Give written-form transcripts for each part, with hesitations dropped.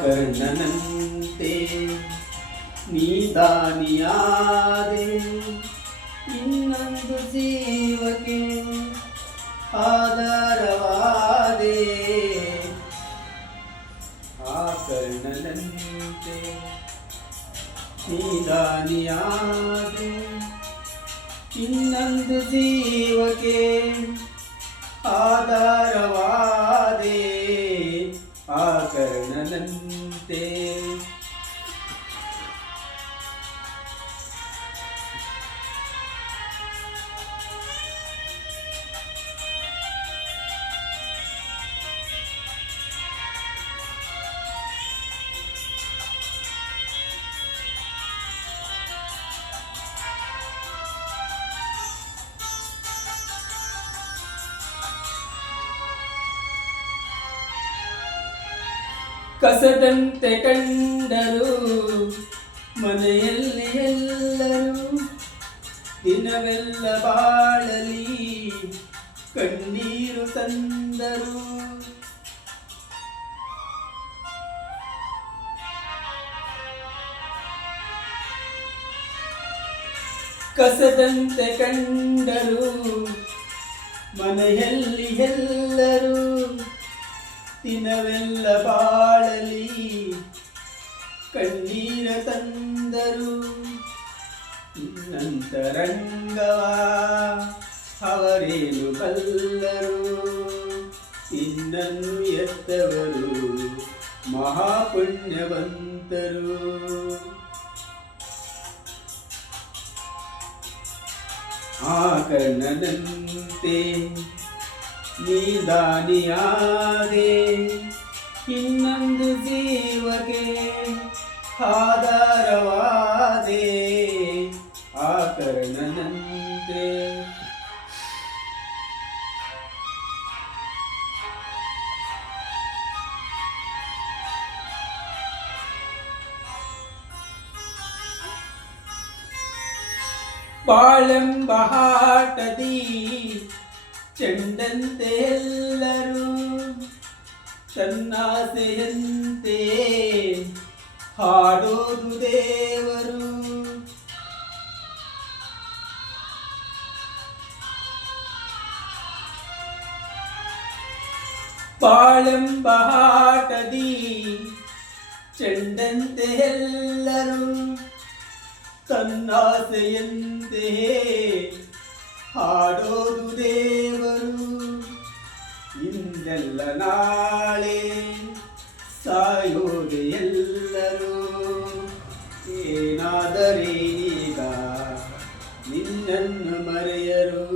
ಕರ್ಣನಂತೆ ನೀದಾನಿಯಾದೆ ಇನ್ನೊಂದು ಜೀವಕ್ಕೆ ಆಧಾರವಾದೆ ಆ ಕರ್ಣನಂತೆ ನೀದಾನಿಯಾದೆ ಇನ್ನೊಂದು ಜೀವಕ್ಕೆ ಆಧಾರವಾದೆ ಆ ಕರ್ಣನಂತೆ ಕಸದಂತೆ ಕಂಡರು ಮನೆಯಲ್ಲಿ ಎಲ್ಲರೂ ದಿನವೆಲ್ಲ ಬಾಳಲಿ ಕಣ್ಣೀರು ತಂದರು ಕಸದಂತೆ ಕಂಡರು ಮನೆಯಲ್ಲಿ ಎಲ್ಲರೂ ದಿನವೆಲ್ಲ ಬಾಳಲಿ ಕಣ್ಣೀರ ತಂದರು ಇನ್ನಂತರಂಗವ ಅವರೇನು ಬಲ್ಲರು ಇನ್ನನ್ನು ಎತ್ತವರು ಮಹಾಪುಣ್ಯವಂತರು ಆ ಕರ್ಣನಂತೆ ನೀದಾನಿಯಾದೆ ಇನ್ನೊಂದು ಜೀವಕ್ಕೆ ಆಧಾರವಾದೆ ಆ ಕರ್ಣನಂತೆ ಬಾಳೆಂಬ ಆಟದಿ ಚೆಂಡಂತೆ ಎಲ್ಲರೂ ತನ್ನಾಸೆಯಂತೆ ಹಾಡೋದು ದೇವರು ಬಾಳೆಂಬ ಆಟದಿ ಚೆಂಡಂತೆ ಎಲ್ಲರೂ ತನ್ನಾಸೆಯಂತೆ ಹಾಡೋದು ದೇವರು ಇಂದೆಲ್ಲ ನಾಳೆ ಸಾಯೋದು ಎಲ್ಲರೂ ಏನಾದರೇನೀಗ ನಿನ್ನನ್ನು ಮರೆಯರು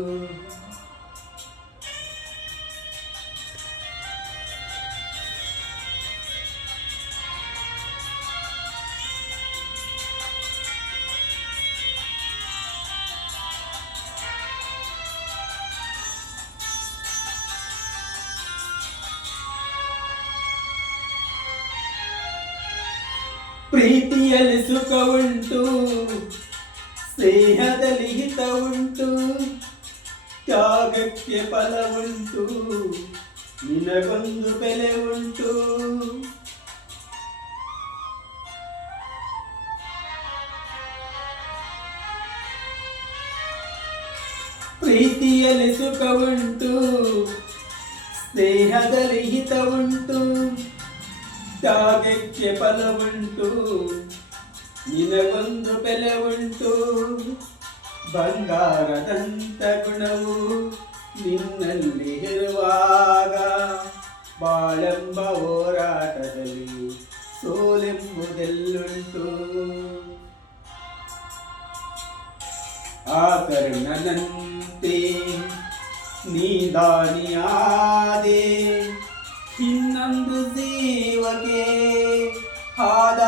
ಪ್ರೀತಿಯಲ್ಲಿ ಸುಖ ಉಂಟು ಸ್ನೇಹದಲ್ಲಿ ಹಿತ ಉಂಟು ತ್ಯಾಗಕ್ಕೆ ಫಲ ಉಂಟು ನಿನಗೊಂದು ಬೆಲೆ ಉಂಟು ಪ್ರೀತಿಯಲ್ಲಿ ಸುಖ ಉಂಟು ಸ್ನೇಹದಲ್ಲಿ ಹಿತ ಉಂಟು ತ್ಯಾಗಕ್ಕೆ ಫಲ ಉಂಟು ನಿನಗೊಂದು ಬೆಲೆ ಉಂಟು ಬಂಗಾರದಂತ ಗುಣವು ನಿನ್ನಲ್ಲಿ ಇರುವಾಗ ಬಾಳೆಂಬ ಹೋರಾಟದಲ್ಲಿ ಸೋಲೆಂಬುದೆಲ್ಲುಂಟು ಆ ಕರ್ಣನಂತೆ ನೀದಾನಿಯಾದೆ ಇನ್ನೊಂದು ಜೀವಕ್ಕೆ ಆದ